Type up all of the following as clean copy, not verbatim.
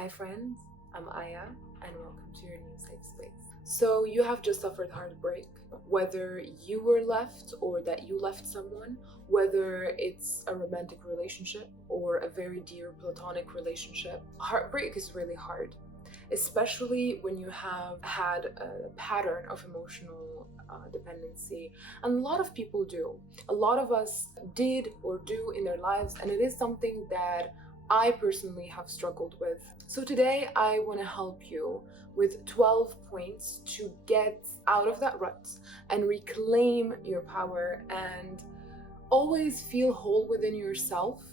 Hi friends, I'm Aya and welcome to your new safe space. So you have just suffered heartbreak, whether you were left or that you left someone, whether it's a romantic relationship or a very dear platonic relationship. Heartbreak is really hard, especially when you have had a pattern of emotional dependency. And a lot of people do. A lot of us did or do in their lives, and it is something that I personally have struggled with. So today I want to help you with 12 points to get out of that rut and reclaim your power and always feel whole within yourself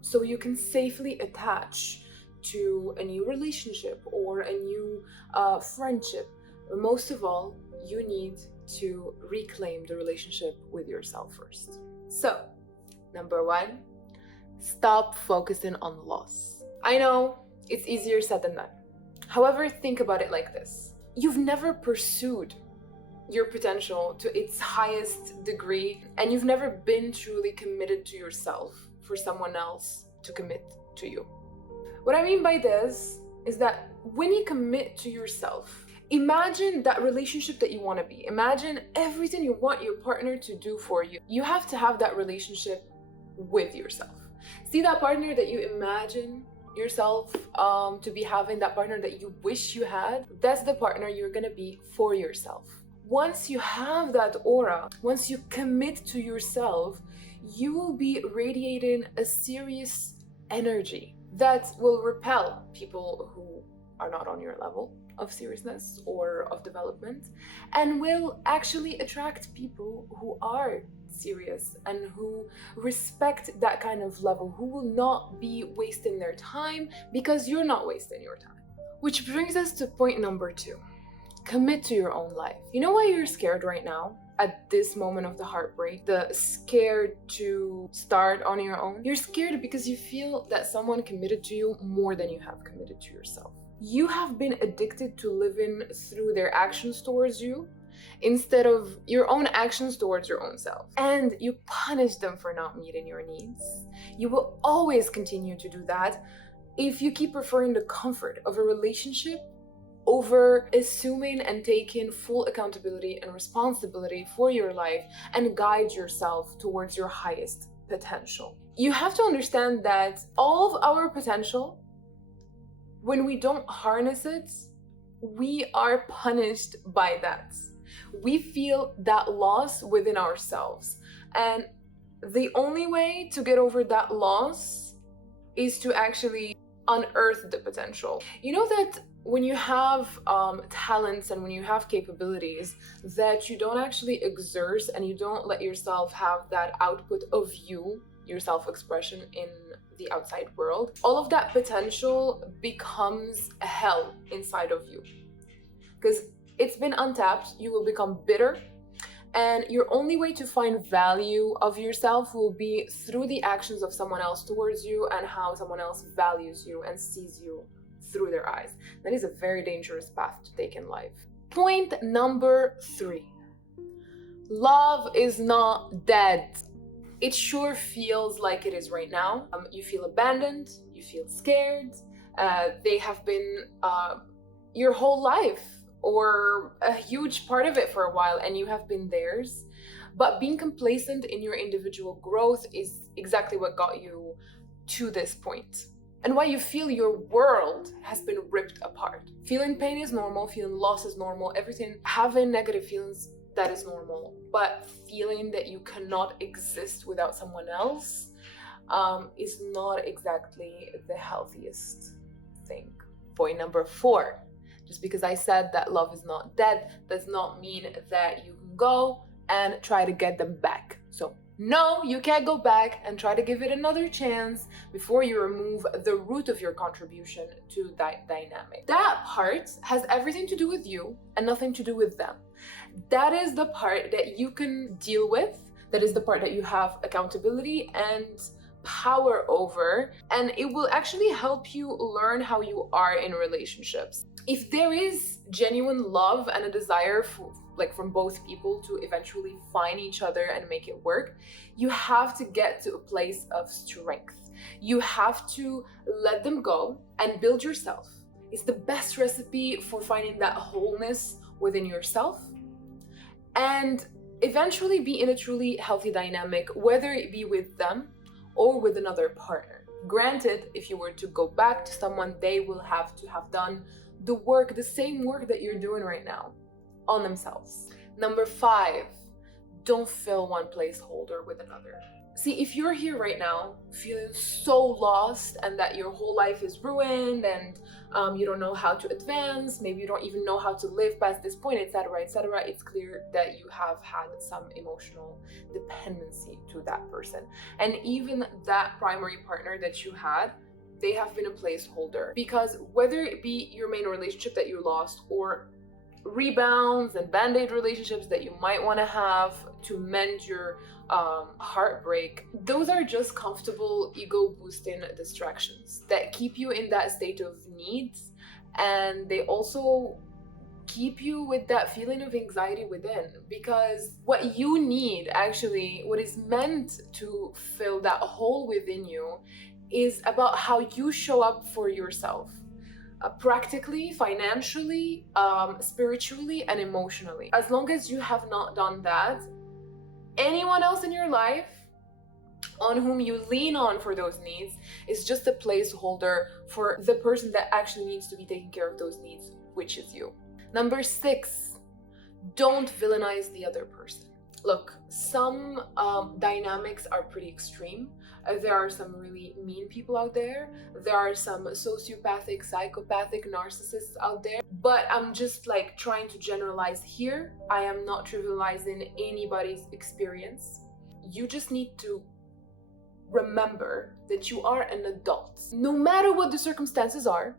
so you can safely attach to a new relationship or a new friendship. But most of all, you need to reclaim the relationship with yourself first. So, number one, stop focusing on loss. I know it's easier said than done. However, think about it like this. You've never pursued your potential to its highest degree, and you've never been truly committed to yourself for someone else to commit to you. What I mean by this is that when you commit to yourself, imagine that relationship that you want to be. Imagine everything you want your partner to do for you. You have to have that relationship with yourself. See that partner that you imagine yourself to be having, that partner that you wish you had, that's the partner you're gonna be for yourself. Once you have that aura, once you commit to yourself, you will be radiating a serious energy that will repel people who are not on your level of seriousness or of development, and will actually attract people who are serious and who respect that kind of level, who will not be wasting their time because you're not wasting your time. Which brings us to point number 2. Commit to your own life. You know why you're scared right now? At this moment of the heartbreak, the scared to start on your own. You're scared because you feel that someone committed to you more than you have committed to yourself. You have been addicted to living through their actions towards you instead of your own actions towards your own self. And you punish them for not meeting your needs. You will always continue to do that if you keep preferring the comfort of a relationship over assuming and taking full accountability and responsibility for your life and guide yourself towards your highest potential. You have to understand that all of our potential, when we don't harness it, we are punished by that. We feel that loss within ourselves. And the only way to get over that loss is to actually unearth the potential. You know that when you have talents and when you have capabilities that you don't actually exert and you don't let yourself have that output of you, your self-expression in the outside world, all of that potential becomes a hell inside of you. Because it's been untapped, you will become bitter, and your only way to find value of yourself will be through the actions of someone else towards you and how someone else values you and sees you through their eyes. That is a very dangerous path to take in life. Point number 3. Love is not dead. It sure feels like it is right now. You feel abandoned, you feel scared. They have been your whole life or a huge part of it for a while, and you have been theirs. But being complacent in your individual growth is exactly what got you to this point. And why you feel your world has been ripped apart. Feeling pain is normal, feeling loss is normal, everything, having negative feelings, that is normal. But feeling that you cannot exist without someone else is not exactly the healthiest thing. Point number 4. Just because I said that love is not dead does not mean that you can go and try to get them back. So no, you can't go back and try to give it another chance before you remove the root of your contribution to that dynamic. That part has everything to do with you and nothing to do with them. That is the part that you can deal with. That is the part that you have accountability and power over, and it will actually help you learn how you are in relationships. If there is genuine love and a desire from both people to eventually find each other and make it work, you have to get to a place of strength. You have to let them go and build yourself. It's the best recipe for finding that wholeness within yourself and eventually be in a truly healthy dynamic, whether it be with them or with another partner. Granted, if you were to go back to someone, they will have to have done the work, the same work that you're doing right now on themselves. Number 5, don't fill one placeholder with another. See, if you're here right now feeling so lost and that your whole life is ruined and you don't know how to advance, maybe you don't even know how to live past this point, etc., etc., it's clear that you have had some emotional dependency to that person. And even that primary partner that you had, they have been a placeholder. Because whether it be your main relationship that you lost or rebounds and band-aid relationships that you might want to have to mend your heartbreak, those are just comfortable ego boosting distractions that keep you in that state of needs, and they also keep you with that feeling of anxiety within, because what you need, actually what is meant to fill that hole within you, is about how you show up for yourself. Practically, financially, spiritually, and emotionally. As long as you have not done that, anyone else in your life on whom you lean on for those needs is just a placeholder for the person that actually needs to be taking care of those needs, which is you. Number 6, don't villainize the other person. Look, some dynamics are pretty extreme. There are some really mean people out there. There are some sociopathic, psychopathic narcissists out there. But I'm just like trying to generalize here. I am not trivializing anybody's experience. You just need to remember that you are an adult. No matter what the circumstances are,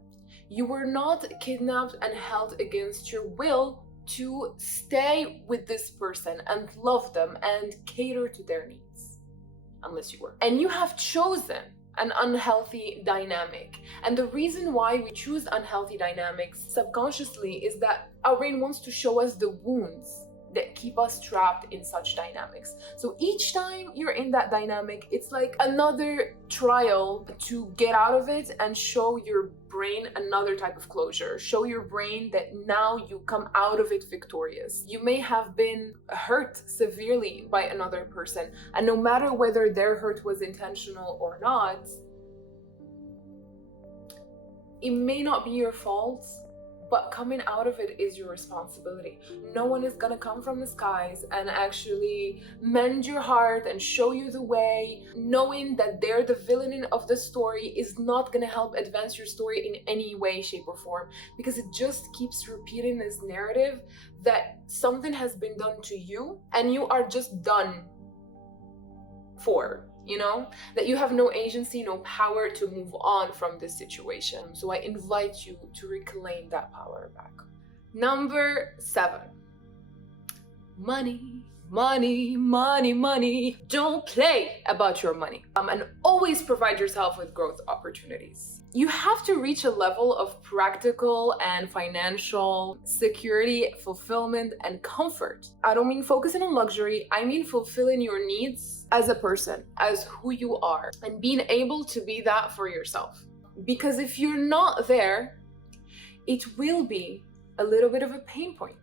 you were not kidnapped and held against your will to stay with this person and love them and cater to their needs, unless you were. And you have chosen an unhealthy dynamic. And the reason why we choose unhealthy dynamics subconsciously is that our brain wants to show us the wounds that keep us trapped in such dynamics. So each time you're in that dynamic, it's like another trial to get out of it and show your brain another type of closure. Show your brain that now you come out of it victorious. You may have been hurt severely by another person, and no matter whether their hurt was intentional or not, it may not be your fault, but coming out of it is your responsibility. No one is gonna come from the skies and actually mend your heart and show you the way. Knowing that they're the villain of the story is not gonna help advance your story in any way, shape, or form, because it just keeps repeating this narrative that something has been done to you and you are just done for. You know, that you have no agency, no power to move on from this situation. So I invite you to reclaim that power back. Number 7, money. Money, money, money. Don't play about your money. And always provide yourself with growth opportunities. You have to reach a level of practical and financial security, fulfillment, and comfort. I don't mean focusing on luxury, I mean fulfilling your needs as a person, as who you are, and being able to be that for yourself. Because if you're not there, it will be a little bit of a pain point.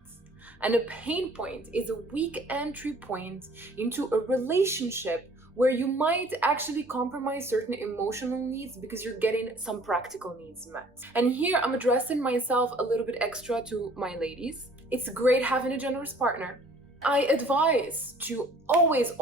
And a pain point is a weak entry point into a relationship where you might actually compromise certain emotional needs because you're getting some practical needs met. And here I'm addressing myself a little bit extra to my ladies. It's great having a generous partner. I advise to always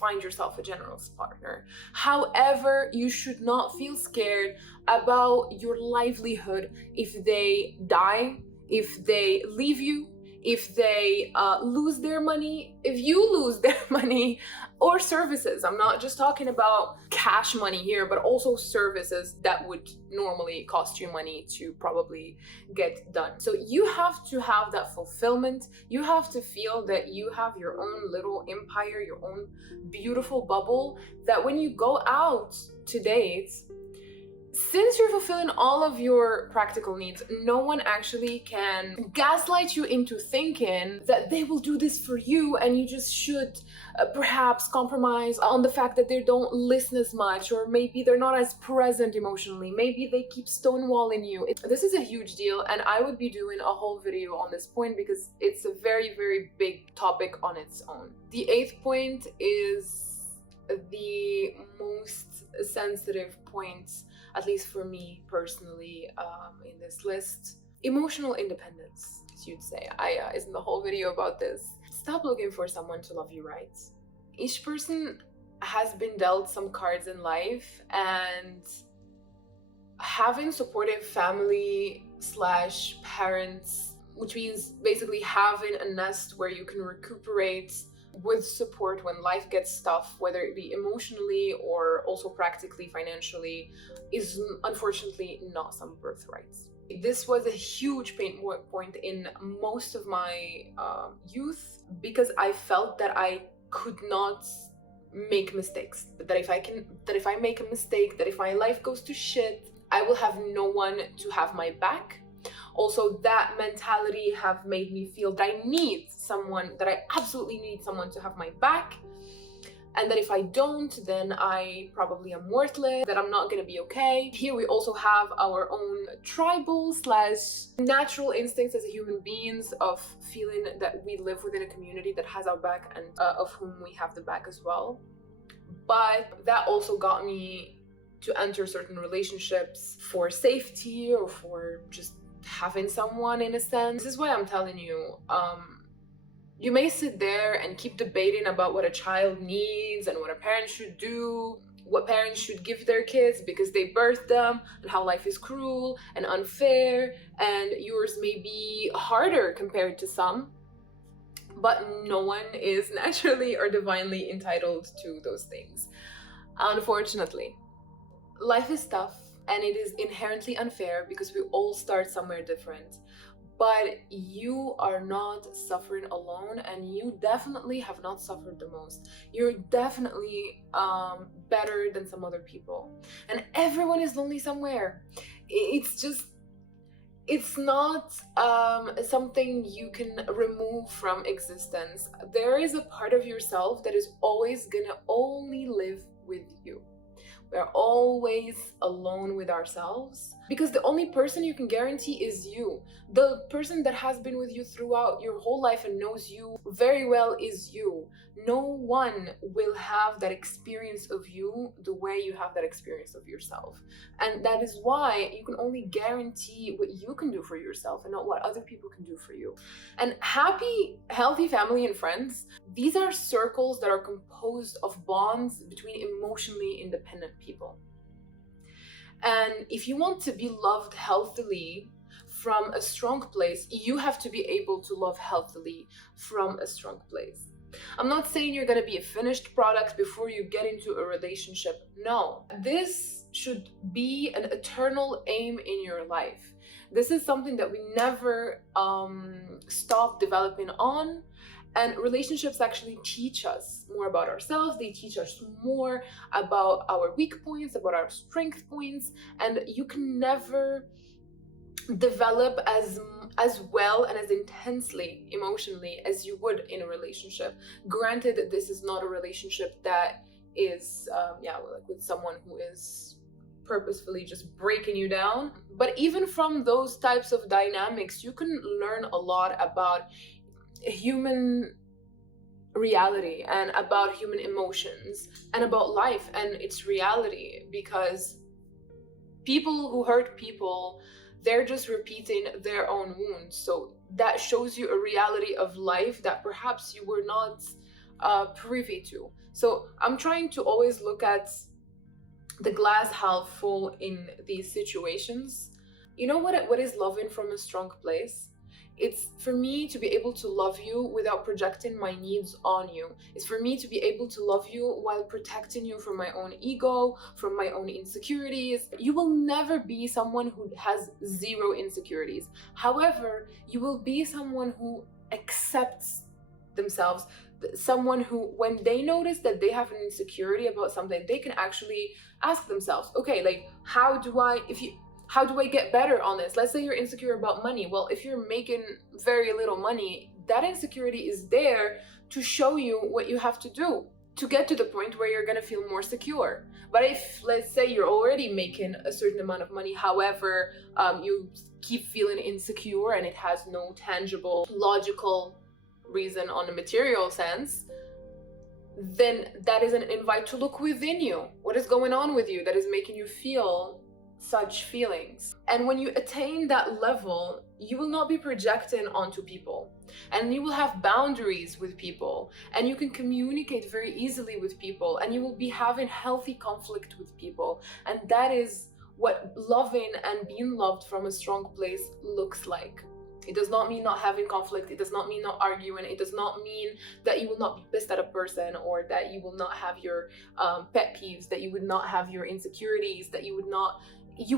find yourself a generous partner. However, you should not feel scared about your livelihood if they die, if they leave you, if they lose their money, if you lose their money, or services. I'm not just talking about cash money here, but also services that would normally cost you money to probably get done. So you have to have that fulfillment. You have to feel that you have your own little empire, your own beautiful bubble, that when you go out to date, since you're fulfilling all of your practical needs, no one actually can gaslight you into thinking that they will do this for you and you just should perhaps compromise on the fact that they don't listen as much, or maybe they're not as present emotionally, maybe they keep stonewalling you. This is a huge deal, and I would be doing a whole video on this point because it's a very, very big topic on its own. The eighth point is the most sensitive point, at least for me personally, in this list. Emotional independence, as you'd say. I isn't the whole video about this. Stop looking for someone to love you right. Each person has been dealt some cards in life, and having supportive family slash parents, which means basically having a nest where you can recuperate with support when life gets tough, whether it be emotionally or also practically, financially, is unfortunately not some birthrights. This was a huge pain point in most of my youth, because I felt that I could not make mistakes. That if I make a mistake, that if my life goes to shit, I will have no one to have my back. Also, that mentality have made me feel that I absolutely need someone to have my back, and that if I don't, then I probably am worthless, that I'm not gonna be okay. Here we also have our own tribal slash natural instincts as human beings of feeling that we live within a community that has our back, and of whom we have the back as well. But that also got me to enter certain relationships for safety or for just having someone, in a sense. This is why I'm telling you, you may sit there and keep debating about what a child needs and what a parent should do, what parents should give their kids because they birthed them, and how life is cruel and unfair, and yours may be harder compared to some, but no one is naturally or divinely entitled to those things, unfortunately. Life is tough, and it is inherently unfair because we all start somewhere different. But you are not suffering alone, and you definitely have not suffered the most. You're definitely better than some other people. And everyone is lonely somewhere. It's not something you can remove from existence. There is a part of yourself that is always gonna only live with you. We're always alone with ourselves, because the only person you can guarantee is you. The person that has been with you throughout your whole life and knows you very well is you. No one will have that experience of you the way you have that experience of yourself. And that is why you can only guarantee what you can do for yourself and not what other people can do for you. And happy, healthy family and friends, these are circles that are composed of bonds between emotionally independent people. And if you want to be loved healthily from a strong place, you have to be able to love healthily from a strong place. I'm not saying you're gonna be a finished product before you get into a relationship. No, this should be an eternal aim in your life. This is something that we never stop developing on. And relationships actually teach us more about ourselves. They teach us more about our weak points, about our strength points, and you can never develop as well and as intensely emotionally as you would in a relationship. Granted, this is not a relationship that is like with someone who is purposefully just breaking you down, but even from those types of dynamics you can learn a lot about human reality and about human emotions and about life and its reality, because people who hurt people, they're just repeating their own wounds. So that shows you a reality of life that perhaps you were not privy to. So I'm trying to always look at the glass half full in these situations. You know what is loving from a strong place? It's for me to be able to love you without projecting my needs on you. It's for me to be able to love you while protecting you from my own ego, from my own insecurities. You will never be someone who has zero insecurities. However, you will be someone who accepts themselves, someone who, when they notice that they have an insecurity about something, they can actually ask themselves, okay, like, how do I get better on this? Let's say you're insecure about money. Well, if you're making very little money, that insecurity is there to show you what you have to do to get to the point where you're going to feel more secure. But if, let's say, you're already making a certain amount of money, however, you keep feeling insecure and it has no tangible, logical reason on a material sense, then that is an invite to look within you. What is going on with you that is making you feel such feelings? And when you attain that level, you will not be projecting onto people, and you will have boundaries with people, and you can communicate very easily with people, and you will be having healthy conflict with people. And that is what loving and being loved from a strong place looks like. It does not mean not having conflict. It does not mean not arguing. It does not mean that you will not be pissed at a person, or that you will not have your pet peeves, that you would not have your insecurities, that you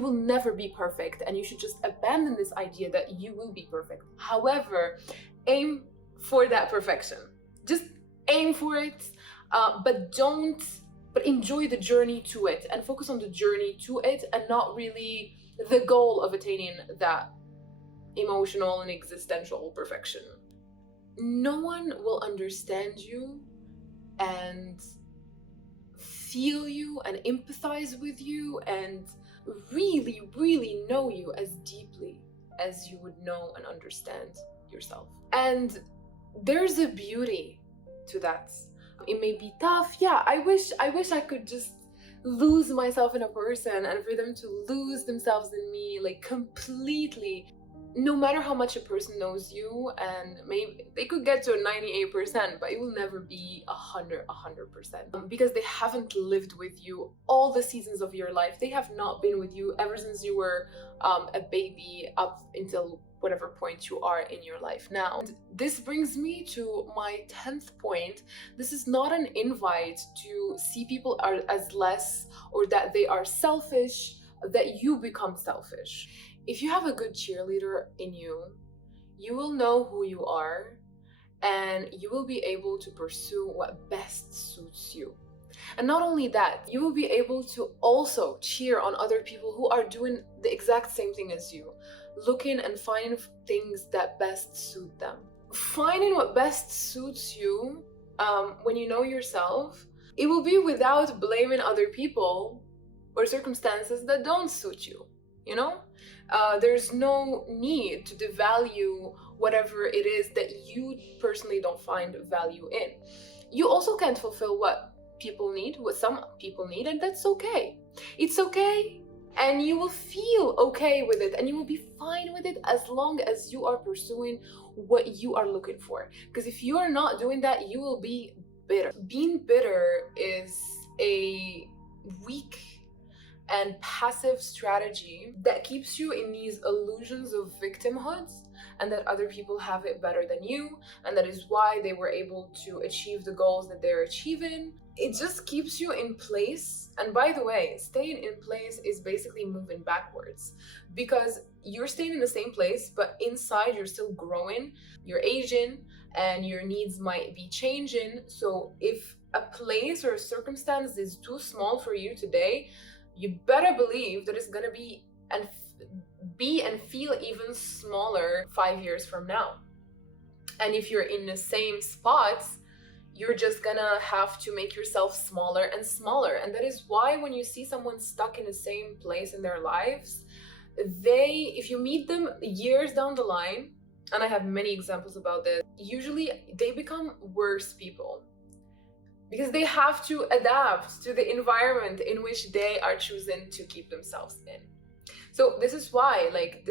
will never be perfect, and you should just abandon this idea that you will be perfect. However, aim for that perfection. Just aim for it, but enjoy the journey to it, and focus on the journey to it, and not really the goal of attaining that emotional and existential perfection. No one will understand you and feel you and empathize with you and really, really know you as deeply as you would know and understand yourself. And there's a beauty to that. It may be tough. Yeah, I wish I could just lose myself in a person, and for them to lose themselves in me, like, completely. No matter how much a person knows you, and maybe they could get to a 98%, but it will never be 100%, because they haven't lived with you all the seasons of your life. They have not been with you ever since you were a baby up until whatever point you are in your life now. And this brings me to my 10th point. This is not an invite to see people as less, or that they are selfish, that you become selfish. If you have a good cheerleader in you, you will know who you are, and you will be able to pursue what best suits you. And not only that, you will be able to also cheer on other people who are doing the exact same thing as you, looking and finding things that best suit them. Finding what best suits you, when you know yourself, it will be without blaming other people or circumstances that don't suit you, you know? There's no need to devalue whatever it is that you personally don't find value in. You also can't fulfill what some people need, and that's okay. It's okay, and you will feel okay with it, and you will be fine with it as long as you are pursuing what you are looking for. Because if you are not doing that, you will be bitter. Being bitter is a weak and passive strategy that keeps you in these illusions of victimhood, and that other people have it better than you, and that is why they were able to achieve the goals that they're achieving. It just keeps you in place. And by the way, staying in place is basically moving backwards, because you're staying in the same place, but inside you're still growing, you're aging, and your needs might be changing. So if a place or a circumstance is too small for you today, you better believe that it's gonna be and feel even smaller 5 years from now. And if you're in the same spot, you're just gonna have to make yourself smaller and smaller. And that is why when you see someone stuck in the same place in their lives, if you meet them years down the line, and I have many examples about this, usually they become worse people, because they have to adapt to the environment in which they are choosing to keep themselves in. So this is why, like,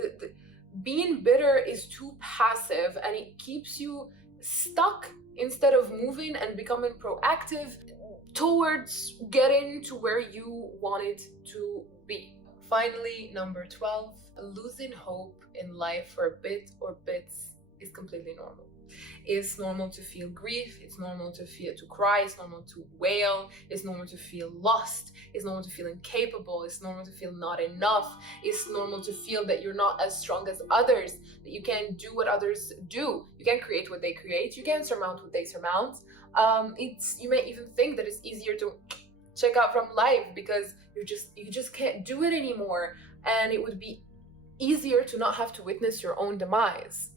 being bitter is too passive, and it keeps you stuck instead of moving and becoming proactive towards getting to where you wanted to be. Finally, number 12, losing hope in life for a bit or bits is completely normal. It's normal to feel grief, it's normal to cry, it's normal to wail, it's normal to feel lost, it's normal to feel incapable, it's normal to feel not enough, it's normal to feel that you're not as strong as others, that you can't do what others do, you can't create what they create, you can't surmount what they surmount. You may even think that it's easier to check out from life because you just can't do it anymore, and it would be easier to not have to witness your own demise.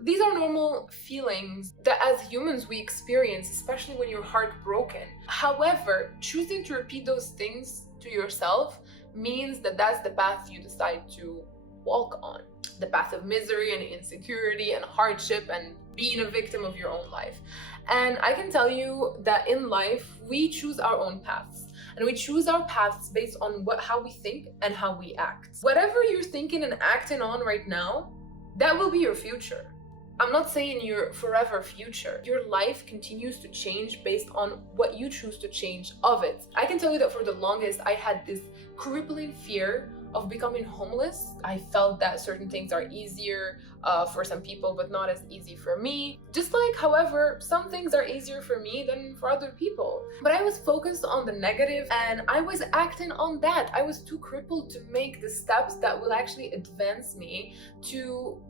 These are normal feelings that as humans we experience, especially when you're heartbroken. However, choosing to repeat those things to yourself means that that's the path you decide to walk on. The path of misery and insecurity and hardship and being a victim of your own life. And I can tell you that in life, we choose our own paths. And we choose our paths based on how we think and how we act. Whatever you're thinking and acting on right now, that will be your future. I'm not saying your forever future. Your life continues to change based on what you choose to change of it. I can tell you that for the longest, I had this crippling fear of becoming homeless. I felt that certain things are easier for some people, but not as easy for me. Just like, however, some things are easier for me than for other people. But I was focused on the negative and I was acting on that. I was too crippled to make the steps that will actually advance me to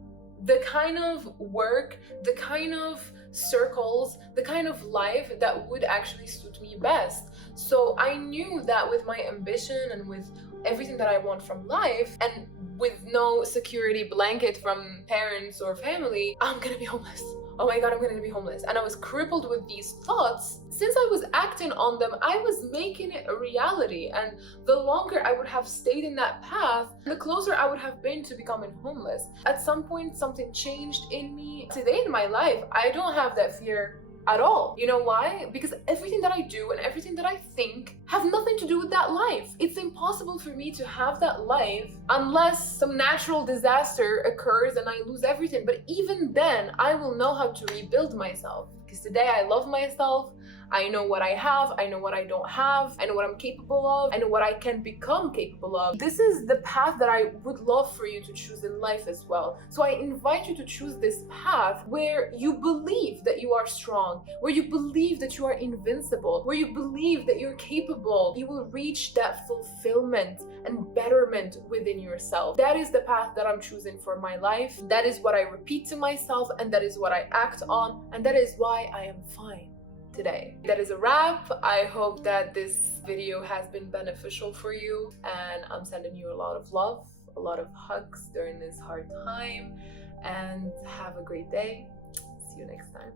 the kind of work, the kind of circles, the kind of life that would actually suit me best. So I knew that with my ambition and with everything that I want from life, and with no security blanket from parents or family, I'm gonna be homeless. Oh my God, I'm gonna be homeless. And I was crippled with these thoughts. Since I was acting on them, I was making it a reality. And the longer I would have stayed in that path, the closer I would have been to becoming homeless. At some point, something changed in me. Today in my life, I don't have that fear at all. You know why? Because everything that I do and everything that I think have nothing to do with that life. It's impossible for me to have that life unless some natural disaster occurs and I lose everything. But even then, I will know how to rebuild myself. Because today I love myself. I know what I have, I know what I don't have, I know what I'm capable of, I know what I can become capable of. This is the path that I would love for you to choose in life as well. So I invite you to choose this path where you believe that you are strong, where you believe that you are invincible, where you believe that you're capable. You will reach that fulfillment and betterment within yourself. That is the path that I'm choosing for my life. That is what I repeat to myself, and that is what I act on, and that is why I am fine today. That is a wrap. I hope that this video has been beneficial for you, and I'm sending you a lot of love, a lot of hugs during this hard time, and have a great day. See you next time.